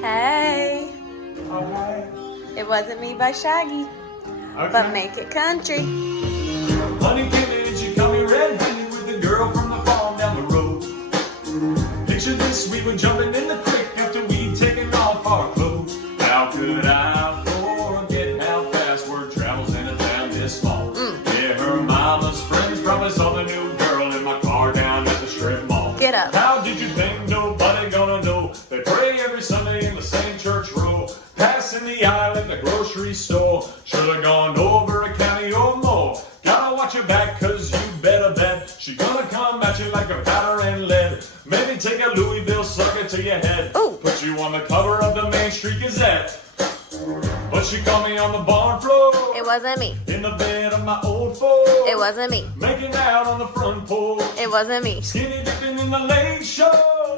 Hey, Alright. it wasn't me by Shaggy, but make it country. Honey came in, she caught me red-handed with the girl from the farm down the road. Picture this, we were jumping in the creek after we'd taken off our clothes. How could I forget how fast word travels in a town this small? Yeah, her mama's friends probably saw the new girl in my car down at the strip mall. Get up. How did you think nobody gonna know? They pray every Sunday in the same church row. Passing the aisle at the grocery store. Should've gone over a county or more. Gotta watch your back, cause you better bet she gonna come at you like a powder and lead. Maybe take a Louisville slugger to your head. Ooh. Put you on the cover of the Main Street Gazette. But she caught me on the barn floor. It wasn't me. In the bed of my old Ford. It wasn't me. Making out on the front porch. It wasn't me. Skinny dipping in the late show.